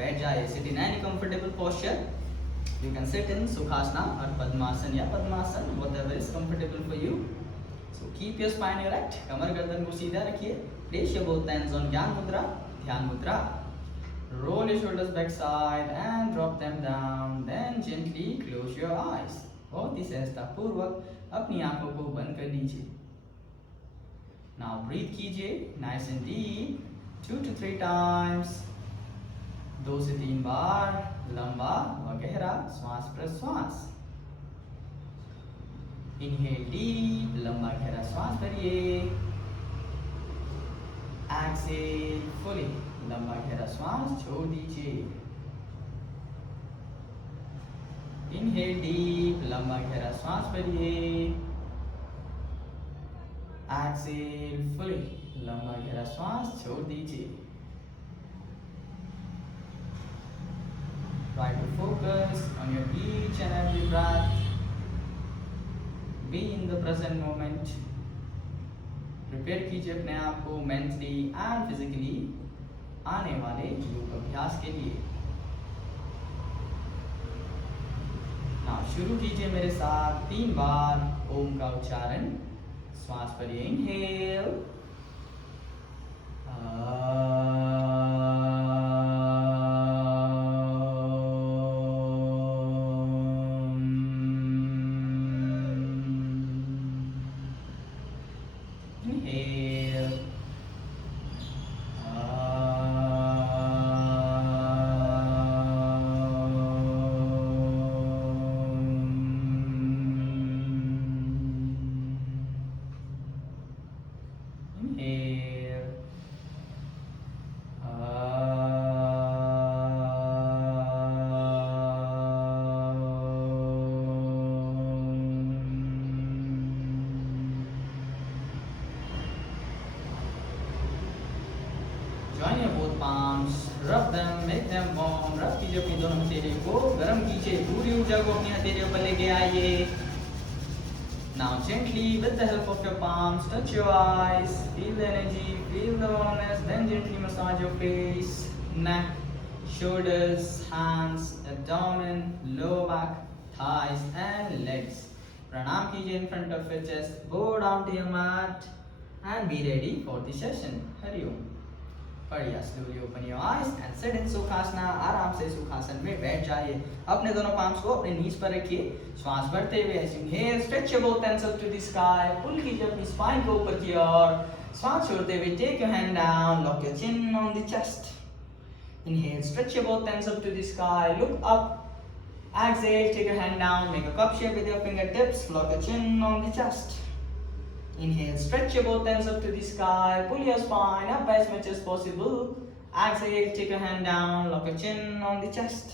बैठ जाए. Sit in any comfortable posture. You can sit in Sukhasana or Padmasana या Padmasana, whatever is comfortable for you. So keep your spine erect. कमर गर्दन को सीधा रखिए. Place your both hands on Gyan Mudra, Dhyan Mudra. Roll your shoulders back side and drop them down. Then gently close your eyes. बहुत ही सहजता पूर्वक अपनी आंखों को बंद कर लीजिए. Now breathe कीजिए nice and deep 2 to 3 times. 2 से 3 बार लंबा व गहरा श्वास प्रश्वास. Inhale deep, लंबा गहरा श्वास भरिए. Exhale fully, लंबा गहरा श्वास छोड़ दीजिए. Inhale deep, लंबा गहरा श्वास भरिए. Exhale fully, लंबा गहरा श्वास छोड़ दीजिए. Try to focus on your each and every breath. Be in the present moment. Prepare कीजिए अपने आप को mentally and physically आने वाले योग अभ्यास के लिए. Now शुरू कीजिए मेरे साथ 3 बार ओम का उच्चारण. श्वास भरिए. Inhale. Inhale. Inhale. Join your both palms, rub them, make them warm. Rub कीजिए अपनी दोनों हथेलियों को, गर्म कीजिए. पूरी ऊर्जा को अपनी हथेलियों पर लेके आइए. Now gently, with the help of your palms, touch your eyes, feel the energy, feel the warmness. Then gently massage your face, neck, shoulders, hands, abdomen, lower back, thighs, and legs. Pranam कीजिए in front of your chest. Go down to your mat and be ready for the session. Hari Om. बढ़िया. Slowly open your eyes and sit in Sukhasana. आराम से सुखासन में बैठ जाइए. अपने दोनों palms को अपने नीज पर रखिए. श्वास भरते हुए inhale, stretch your both hands up to the sky. पुल कीजिए अपनी स्पाइन को ऊपर की ओर. श्वास छोड़ते हुए take your hand down, lock your chin on the chest. Inhale, stretch your both hands up to the sky. Look up. Exhale, take your hand down, make a cup shape with your fingertips. Lock your chin on the chest. Inhale, stretch your both hands up to the sky. Pull your spine up as much as possible. Exhale, take your hand down, lock your chin on the chest.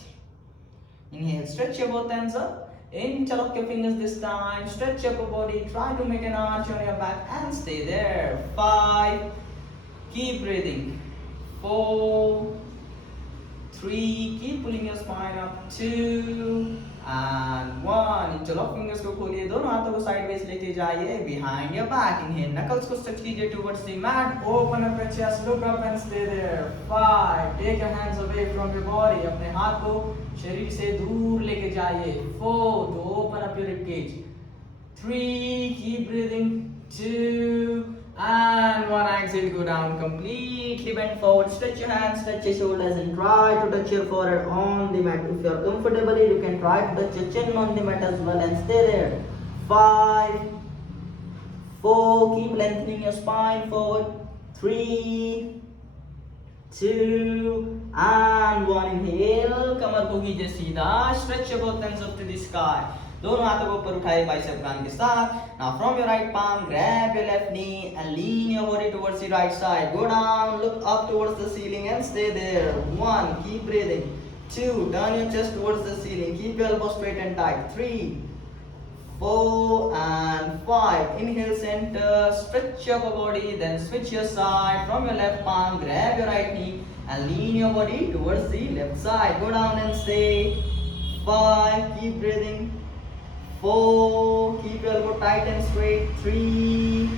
Inhale, stretch your both hands up. Interlock your fingers this time. Stretch up your body. Try to make an arch on your back and stay there. 5. Keep breathing. 4. 3. Keep pulling your spine up. 2. And 1. Interlock fingers को खोलिए. दोनों हाथों को sideways लेके जाइए. Behind your back. Inhale. Knuckles को stretch कीजिए towards the mat. Open up your chest. Look up and stay there. 5. Take your hands away from your body. अपने हाथ को शरीर से दूर लेके जाइए. 4. To open up your rib cage. 3. Keep breathing. 2. And 1. Exhale, go down completely, bend forward, stretch your hands, stretch your shoulders, and try to touch your forehead on the mat. If you are comfortable, you can try to touch your chin on the mat as well and stay there. 5. 4. Keep lengthening your spine forward. 3. 2. And 1. Inhale, कमर को कीजिए सीधा. Stretch your both hands up to the sky. दोनों हाथों को ऊपर उठाए bicep कान के साथ. Now from your right palm, grab your left knee and lean your body towards the right side. Go down, look up towards the ceiling and stay there. 1. Keep breathing. 2. Turn your chest towards the ceiling. Keep your elbows straight and tight. 3. 4 and 5. Inhale, center, stretch your body, then switch your side. From your left palm, grab your right knee and lean your body towards the left side. Go down and stay. 5. Keep breathing. 4. Keep your elbow tight and straight. 3.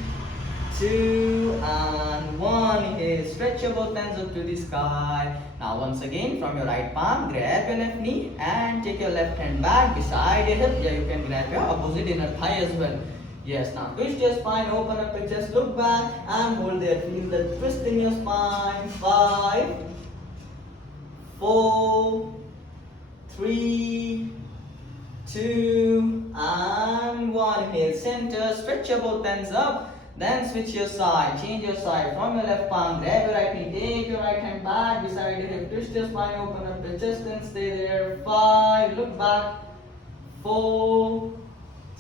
2 and 1. Inhale, stretch your both hands up to the sky. Now once again from your right palm, grab your left knee and take your left hand back beside your hip. Yeah, you can grab your opposite inner thigh as well. Yes, now twist your spine, open up your chest, look back and hold there. Feel the twist in your spine. 5, 4, 3, 2 and 1. Inhale, center, stretch your both hands up. Then switch your side, change your side. From your left palm, grab your right knee, take your right hand back beside your hip, twist your spine, open up the chest and stay there. 5, look back. 4,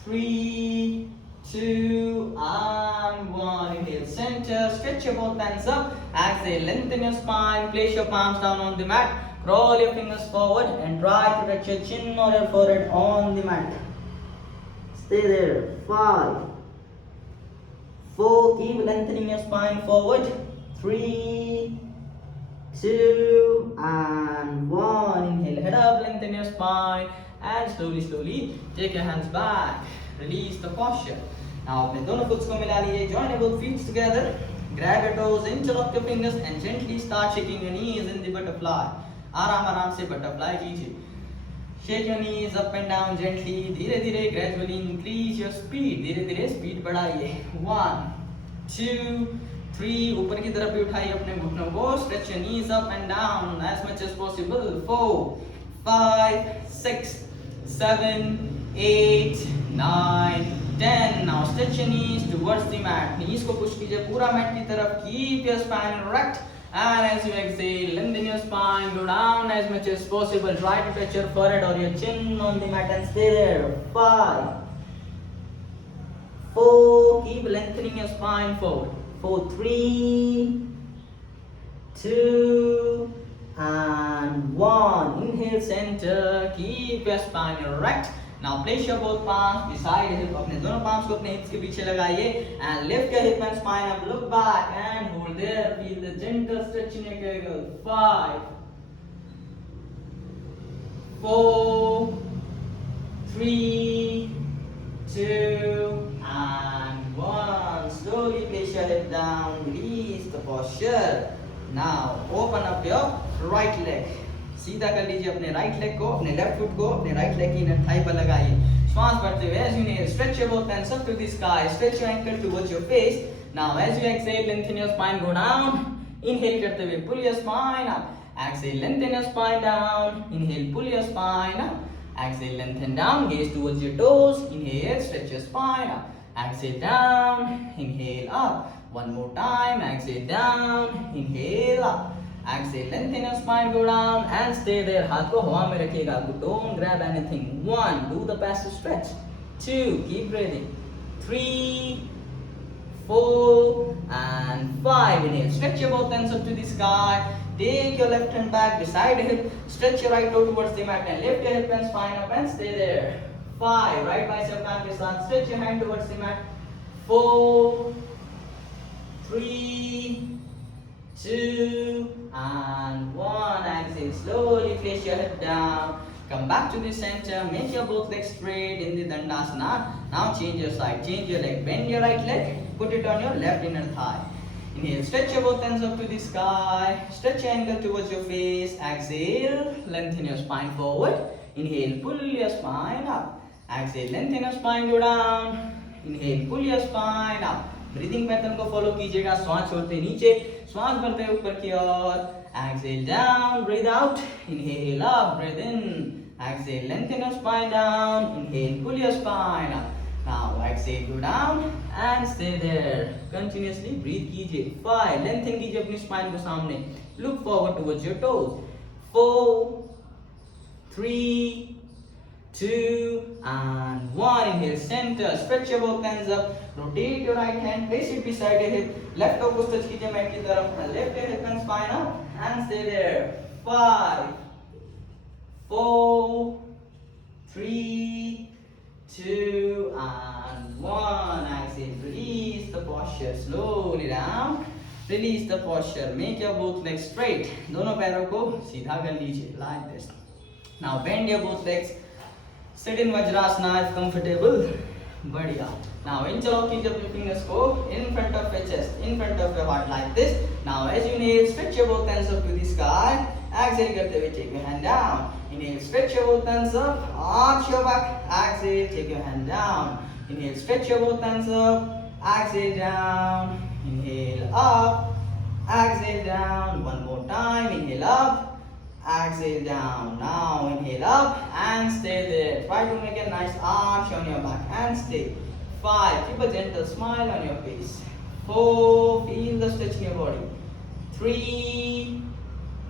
3, 2 and 1. Inhale, center, stretch your both hands up. Exhale, lengthen your spine, place your palms down on the mat. Crawl your fingers forward and try to touch your chin or your forehead on the mat. Stay there. 5, 4, keep lengthening your spine forward. 3, 2 and 1. Inhale, head up, lengthen your spine and slowly take your hands back. Release the posture. Now अपने दोनों foots को मिला लीजिए. Join your both feet together. Grab your toes, interlock your fingers and gently start shaking your knees in the butterfly. आराम से butterfly कीजिए. Shake your knees up and down gently. धीरे धीरे gradually increase your speed. धीरे धीरे speed बढ़ाइए. 1, 2, 3. ऊपर की तरफ भी उठाइए अपने घुटनों को. Stretch your knees up and down as much as possible. 4, 5, 6, 7, 8, 9, 10. Now stretch your knees towards the mat. Knees को push कीजिए पूरा mat की तरफ. Keep your spine erect. And as you exhale, lengthen your spine, go down as much as possible. Try to touch your forehead or your chin on the mat and stay there. 5, 4, keep lengthening your spine forward. 4, 3, 2 and 1. Inhale, center, keep your spine erect. Now place your both palms beside your hip. अपने दोनों palms को अपने hips के पीछे लगाइए and lift your hip and spine up. Look back and hold there. Feel the gentle stretch in your kegel. 5, 4, 3, 2 and 1. Slowly place your hip down. Release the posture. Now open up your right leg. सीधा कर लीजिए अपने right leg को, अपने left foot को अपने right leg की inner Thai पर लगाइए. श्वास भरते हुए as you inhale, stretch your both hands up to the sky, stretch your ankle towards your face. Now as you exhale, lengthen your spine, go down. Inhale करते हुए pull your spine up. Exhale, lengthen your spine down. Inhale, pull your spine up. Exhale, lengthen down, gaze towards your toes. Inhale, stretch your spine up. Exhale down, inhale up. One more time, exhale down, inhale up. Exhale, lengthen your spine, go down and stay there. हाथ को हवा में रखिएगा. Don't grab anything. 1, do the passive stretch. 2, keep breathing. 3, 4 and 5. Inhale, stretch your both hands up to the sky. Take your left hand back beside your hip. Stretch your right toe towards the mat and lift your hip and spine up and stay there. 5, right bicep back के साथ stretch your hand towards the mat. 4, 3, 2 and 1. Exhale, slowly place your head down. Come back to the center. Make your both legs straight in the Dandasana. Now change your side. Change your leg. Bend your right leg. Put it on your left inner thigh. Inhale, stretch your both hands up to the sky. Stretch your ankle towards your face. Exhale, lengthen your spine forward. Inhale, pull your spine up. Exhale, lengthen your spine, go down. Inhale, pull your spine up. Breathing pattern को follow कीजिएगा. श्वास छोड़ते नीचे, श्वास भरते ऊपर की ओर. Exhale down, breathe out. Inhale up, breathe in. Exhale, lengthen your spine down. Inhale, pull your spine up. Now exhale, go down and stay there. Continuously breathe कीजिए. 5, lengthen कीजिए अपनी spine को सामने. Look forward towards your toes. 4, 3, 2 and 1. Inhale, center. Stretch your both hands up. Rotate your right hand. Place it beside your hip. Left toe को touch कीजिए mat की तरफ. Lift your hip and spine up and stay there. 5, 4, 3, 2 and 1. Exhale. Release the posture. Slowly down. Release the posture. Make your both legs straight. दोनों पैरों को सीधा कर लीजिए. Like this. Now bend your both legs. Sit in Vajrasana if comfortable. बढ़िया. Now interlock कीजिए अपने fingers को in front of your chest, in front of your heart like this. Now as you inhale, stretch your both hands up to the sky. Exhale करते हुए take your hand down. Inhale, stretch your both hands up, arch your back. Exhale, take your hand down. Inhale, stretch your both hands up. Exhale down. Inhale up. Exhale down. One more time. Inhale up. Exhale down. Now inhale up and stay there. Try to make a nice arch on your back and stay. 5. Keep a gentle smile on your face. 4. Feel the stretch in your body. 3,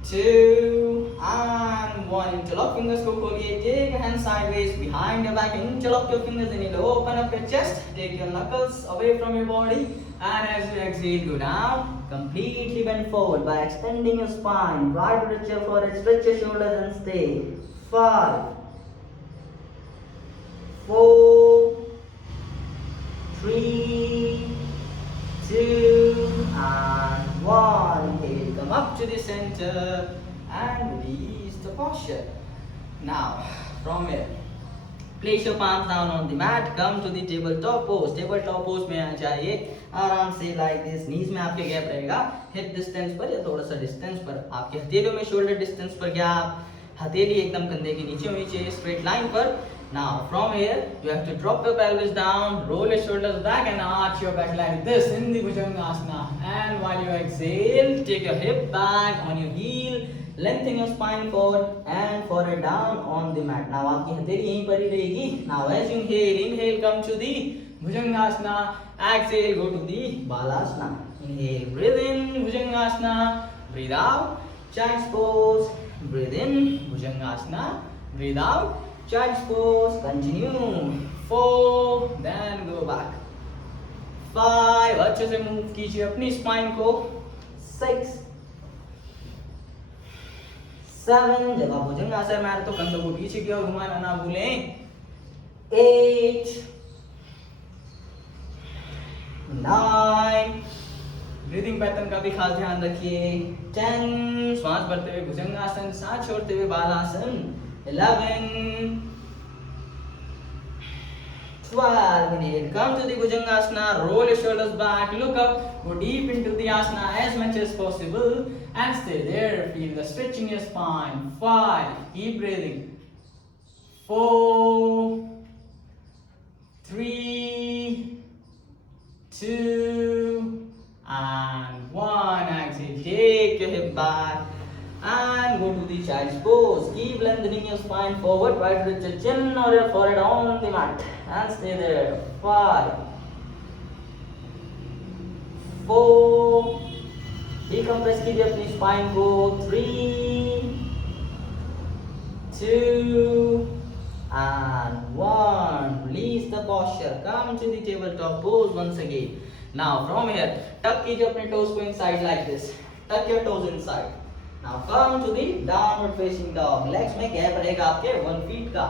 2, and 1. Interlock fingers को खोलिए. Take your hand sideways behind your back. Interlock your fingers and you'll open up your chest. Take your knuckles away from your body. And as you exhale, go down. Completely bend forward by extending your spine. Try to reach your forehead. Stretch your shoulders and stay. 5, 4, 3, 2, and 1. Inhale, come up to the center and release the posture. Now, from here, place your palms down on the mat. Come to the tabletop pose. Tabletop pose में आ जाइए. आराम से like this. Knees में आपके gap रहेगा. Hip distance पर या थोड़ा सा distance पर. आपके हथेलियों में shoulder distance पर गैप. हथेली एकदम कंधे के नीचे होनी चाहिए. Straight line पर. Now from here you have to drop your pelvis down, roll your shoulders back and arch your back like this in the Bhujangasana. And while you exhale, take your hip back on your heel, lengthen your spine forward and forehead down on the mat. Now आपकी हथेली यहीं पर ही रहेगी. Now as you inhale, come to the Bhujangasana. Exhale, go to the Balasana. Inhale, breathe in, Bhujangasana. Breathe out, child's pose. Breathe in, Bhujangasana. Breathe out, child's pose. Continue. 4, then go back. 5, अच्छे से move कीजिए अपनी spine को. 6, 7, जब आप भुजंगासन में आए तो कंधों को पीछे की ओर घुमाना ना भूलें. 8, 9, ब्रीदिंग पैटर्न का भी खास ध्यान रखिए. 10, श्वास भरते हुए भुजंगासन, सांस छोड़ते हुए बालासन. 11, 12. Inhale, come to the Bhujangasana, roll your shoulders back, look up, go deep into the asana as much as possible and stay there. Feel the stretch in your spine. 5, keep breathing. 4, 3, 2, and 1. Exhale, take your hip back and go to the child's pose. Keep lengthening your spine forward. Try to reach your chin or your forehead on the mat and stay there. 5, 4, decompress कीजिए अपनी spine को. 3, 2, and 1. Release the posture. Come to the tabletop pose once again. Now from here, tuck कीजिए अपने toes को inside like this. Tuck your toes inside. Now come to the downward facing dog. Legs में gap रहेगा आपके 1 feet का.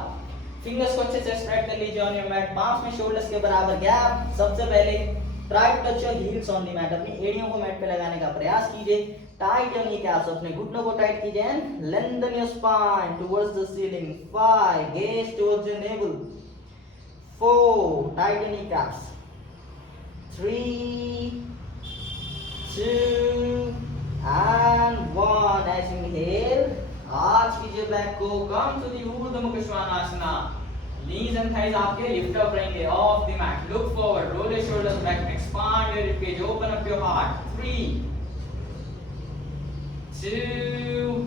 Fingers को अच्छे से spread कर लीजिए on your mat. Palms में shoulders के बराबर gap. सबसे पहले try to touch your heels on the mat. अपनी एड़ियों को mat पे लगाने का प्रयास कीजिए. Tight your kneecaps. अपने घुटनों को tight कीजिए and lengthen your spine towards the ceiling. 5, gaze towards your navel. 4, tight your kneecaps. 3, 2, and 1. As you inhale, arch कीजिए back को. Come to the Urdhva Mukha Svanasana. Knees and thighs आपके lift up रहेंगे off the mat. Look forward, roll your shoulders back, expand your ribcage, open up your heart. 3, 2,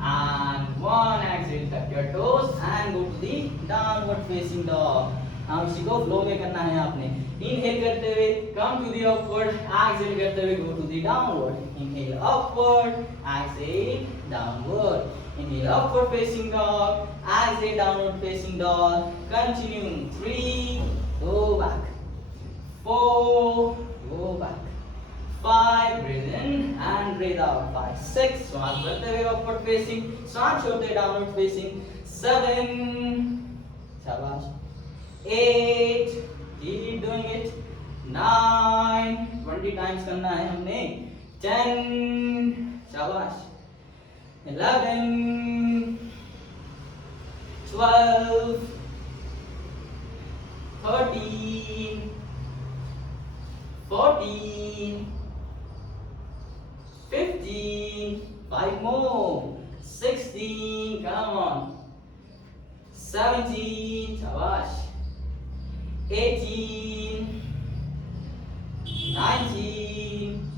and 1. Exhale, tuck your toes and go to the downward facing dog. Now इसी को flow में करना है आपने. Inhale करते हुए come to the upward, exhale करते हुए go to the downward. Inhale upward, exhale downward. Inhale upward facing dog, exhale downward facing dog. Continue. 3, go back. 4, go back. 5, breathe in and breathe out. 5, 6, श्वास भरते हुए upward facing, सांस छोड़ते हुए downward facing. 7, शाबाश. 8, keep doing it. 9, 20 times करना है हमने. 10, शाबाश. 11, 12, 13, 14, 15, 5 more, 16, come on, 17, shabash, 18, 19,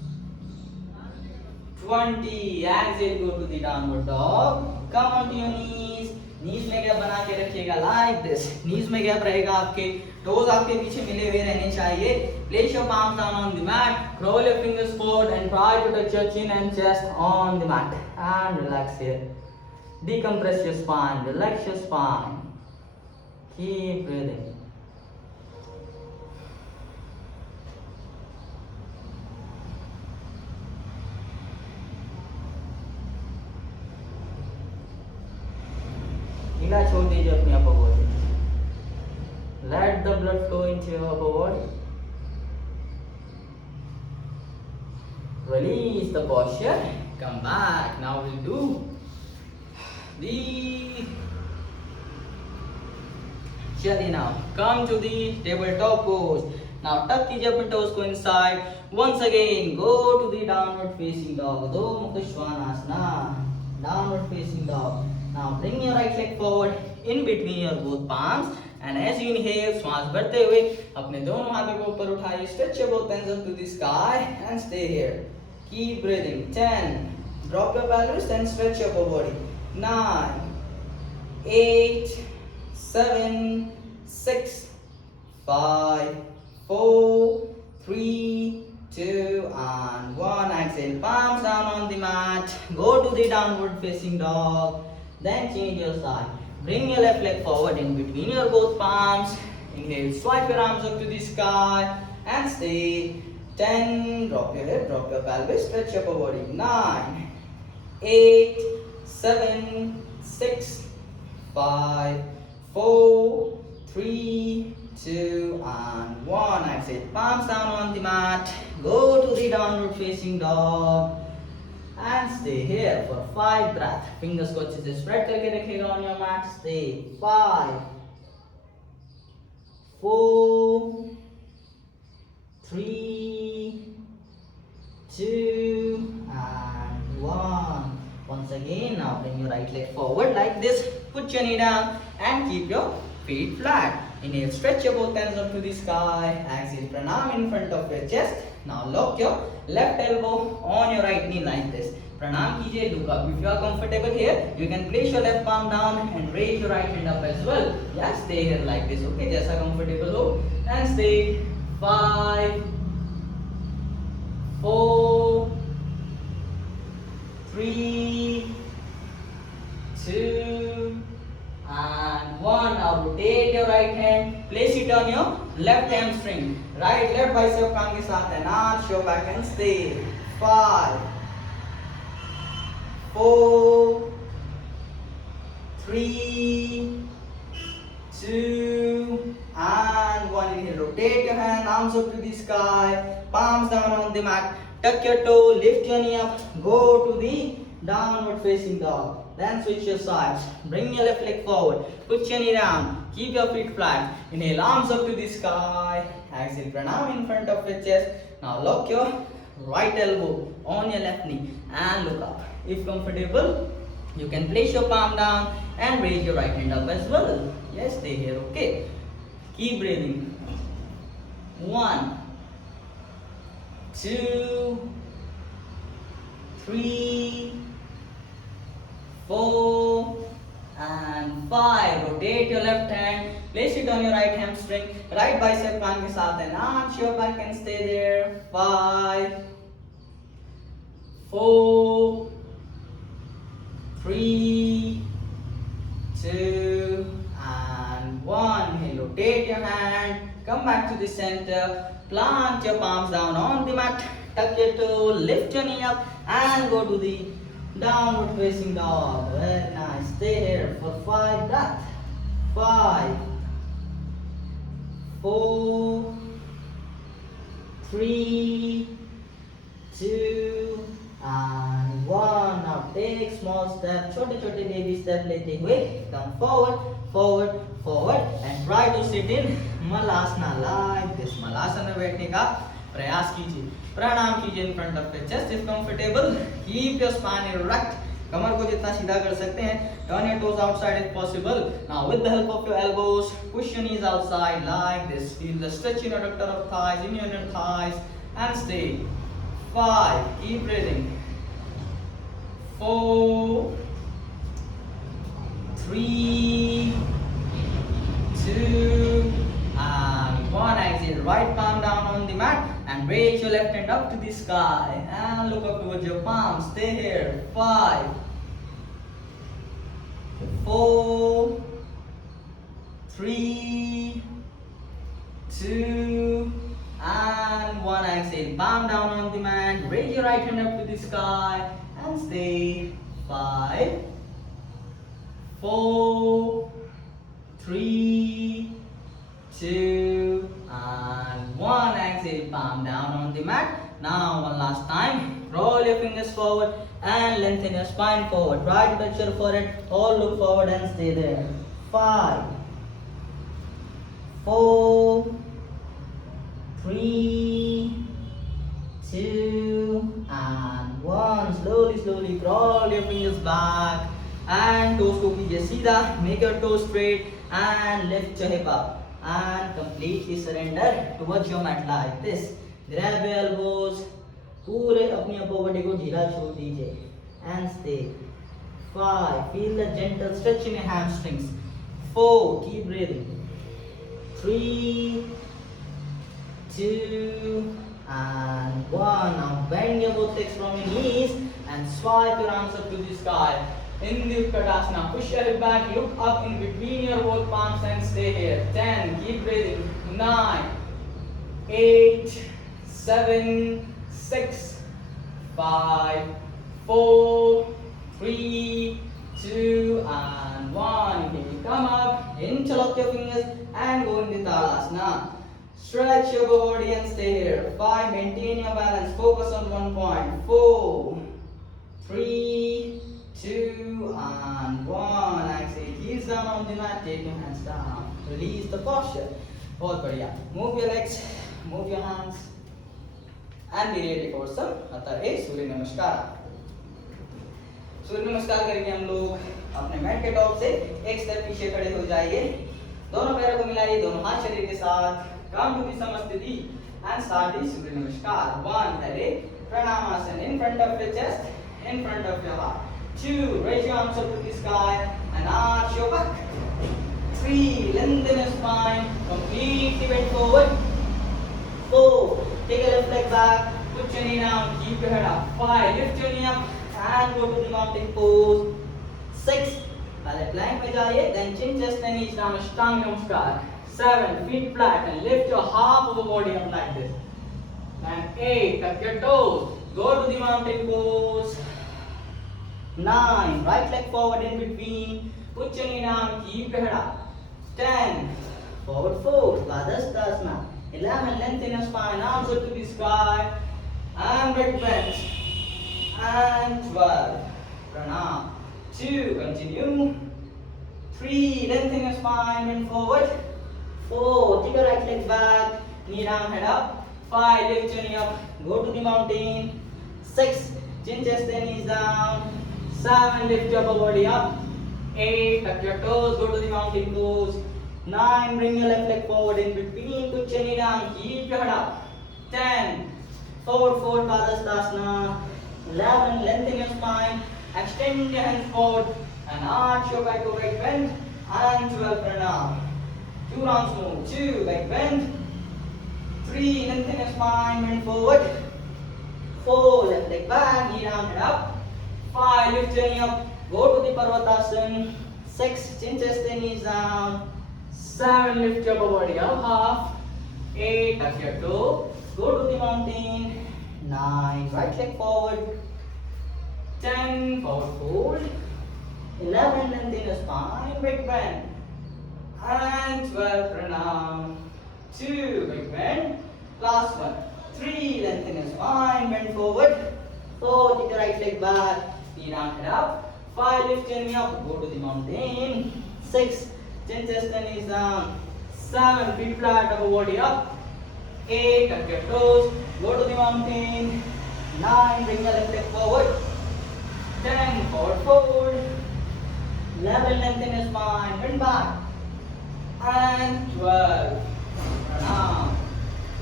20, exhale, go to the downward dog, come on to your knees, नीज में गैप बना के रखिएगा लाइक दिस, नीज में गैप रहेगा, आपके टोज आपके पीछे मिले हुए रहने चाहिए, place your palms down on the mat, curl your fingers forward and try to touch your chin and chest on the mat and relax here, decompress your spine, relax your spine, keep breathing. ढीला छोड़ दीजिए अपनी upper body, let the blood flow into your upper body, release the posture, come back. Now we'll do the chali. Now come to the tabletop pose. Now tuck कीजिए अपने toes को inside, once again go to the downward facing dog, Adho Mukha Svanasana, downward facing dog. Now bring your right leg forward in between your both palms and as you inhale, श्वास भरते हुए अपने दोनों हाथों को ऊपर उठाइए, stretch your both hands up to the sky and stay here. Keep breathing. 10. Drop your pelvis and stretch your upper body. 9, 8, 7, 6, 5, 4, 3, 2 and 1. Exhale, palms down on the mat. Go to the downward facing dog. Then change your side. Bring your left leg forward in between your both palms. Inhale, swipe your arms up to the sky and stay. 10. Drop your hip, drop your pelvis, stretch your upper body. 9, 8, 7, 6, 5, 4, 3, 2 and 1. Exhale, palms down on the mat. Go to the downward facing dog and stay here for 5 breaths. Fingers को अच्छे से spread करके रखिएगा on your mat. Stay. 5, 4, 3, 2 and 1. Once again, now bring your right leg forward like this. Put your knee down and keep your feet flat. Inhale, stretch your both hands up to the sky. Exhale, pranam in front of your chest. Now lock your left elbow on your right knee like this. Pranam कीजिए, look up. If you are comfortable here, you can place your left palm down and raise your right hand up as well. Yeah, stay here like this. Okay, जैसा comfortable हो and stay. 5, 4, 3, 2 and 1. Now rotate your right hand, place it on your left hamstring, right left bicep काम के साथ and arch your back and stay. 5, 4, 3, 2 and 1. Inhale, rotate your hand, arms up to the sky, palms down on the mat, tuck your toe, lift your knee up, go to the downward facing dog. Then switch your sides, bring your left leg forward, put your knee down, keep your feet flat. Inhale, arms up to the sky, exhale, pranam in front of your chest. Now lock your right elbow on your left knee and look up. If comfortable, you can place your palm down and raise your right hand up as well. Yes, stay here, okay. Keep breathing. 1, 2, 3, 4 and 5. Rotate your left hand, place it on your right hamstring, right bicep कान के साथ and arch your back and stay there. 5, 4, 3, 2 and 1. Hey, rotate your hand, come back to the center, plant your palms down on the mat, tuck your toe, lift your knee up and go to the downward facing dog. Very nice. Stay here for 5 breaths. 5, 4, 3, 2 and 1. Now take small step, छोटे छोटे baby step लेते हुए come forward, forward, forward and try to sit in Malasana like this. Malasana में बैठने का प्रयास कीजिए, प्रणाम कीजिए in front of your chest if comfortable. Keep your spine erect. कमर को जितना सीधा कर सकते हैं. Turn your toes outside if possible. Now with the help of your elbows, push your knees outside like this. Feel the stretch in your adductor of thighs, in your inner thighs, and stay. 5. Keep breathing. 4, 3, 2, and 1. Exhale. Right palm down on the mat and raise your left hand up to the sky and look up towards your palms. Stay here. 5, 4, 3, 2, and 1. Exhale. Palm down on the mat. Raise your right hand up to the sky and stay. 5, 4, 3, 2, and 1. Exhale. Palm down on the mat. Now one last time. Roll your fingers forward and lengthen your spine forward. Try to touch your forehead. All look forward and stay there. 5, 4, 3, 2, and 1. Slowly crawl your fingers back and toes को कीजिए सीधा. Make your toes straight and lift your hip up and completely surrender towards your mat like this. Grab your elbows. पूरे अपनी upper body को ढीला छोड़ दीजिए and stay. 5. Feel the gentle stretch in your hamstrings. 4. Keep breathing. 3, 2, and 1. Now bend your both legs from your knees and swipe your arms up to the sky. In the Utkatasana, push your hip back, look up in between your both palms and stay here. 10, keep breathing. 9, 8, 7, 6, 5, 4, 3, 2, and 1. Here you come up, interlock your fingers and go into Talasana. Stretch your body and stay here. 5, maintain your balance, focus on one point. 4, 3, 2, and 1. Exhale, heels down on the mat, take your hands down. Release the posture. बहुत बढ़िया. Move your legs, move your hands, and be ready for some अतः सूर्य नमस्कार. सूर्य नमस्कार करेंगे हम लोग. अपने mat के टॉप से एक स्टेप पीछे खड़े हो जाइए. दोनों पैरों को मिलाइए, दोनों हाथ शरीर के साथ. Come to the Samasthiti and start the Surya Namaskar. 1. Pehले Pranamasana in front of your chest, in front of your heart. 2. Raise your arms up to the sky and arch your back. 3. Lengthen your spine, completely bend forward. 4. Take your left leg back, put your knee down, keep your head up. 5. Lift your knee up and go to the mountain pose. 6. पहले plank में जाइए, then chin, chest and knees down, Ashtanga Namaskar. 7. Feet flat and lift your half of the body up like this. And 8. Tuck your toes. Go to the mountain pose. 9. Right leg forward in between. Put your knee down. Keep your head up. 10. Forward fold. Padhastasana. 11. Lengthen your spine. Arms up to the sky. And back bend. And 12. Pranam. 2. Continue. 3. Lengthen your spine. Bend forward. 4. Take your right leg back, knee down, head up. 5. Lift your knee up, go to the mountain. 6. Chin, chest and knees down. 7. Lift your upper body up. 8. Tuck your toes, go to the mountain pose. 9. Bring your left leg forward in between, put your knee down, keep your head up. 10. Forward fold, Padhastasana. 11. Lengthen your spine, extend your hands forward and arch your back to right bend. And 12. Pranam. 2 rounds move. 2. Back bend. 3. Lengthen your spine, bend forward. 4. Left leg back, knee down, head up. 5. Lift your knee up, go to the Parvatasana. 6. Chin, chest and knees down. 7. Lift your upper body up half. 8. Tuck your toe, go to the mountain. 9. Right leg forward. 10. Forward fold. 11. Lengthen your spine, back bend. And 12. Pranam. 2. Big bend. Last one. 3. Lengthen your spine, bend forward. 4. Take the right leg back, knee down, head up. 5. Lift your knee up, go to the mountain. 6. Chin, chest and knees down. 7. Feet flat, upper body up. 8, touch your toes, go to the mountain. 9, bring the left leg forward. 10, forward fold. 11, lengthen your spine, bend back. And 12, pranam.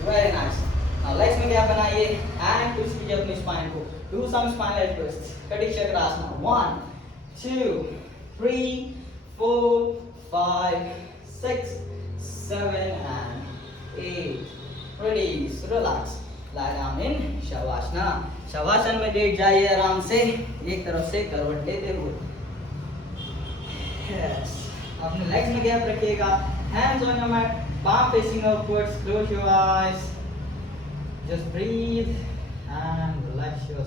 Very nice. Now legs में gap बनाइए and twist कीजिए अपनी spine को. Do some spinal twists. Katik Chakrasana. 1, 2, 3, 4, 5, 6, 7, and 8. Release, relax. Lie down in Shavasana. Shavasana में late जाइए आराम से, एक तरफ से करवट लेते हुए. Yes. अपने legs में gap रखिएगा. Hands on your mat, palm facing upwards. Close your eyes. Just breathe and relax your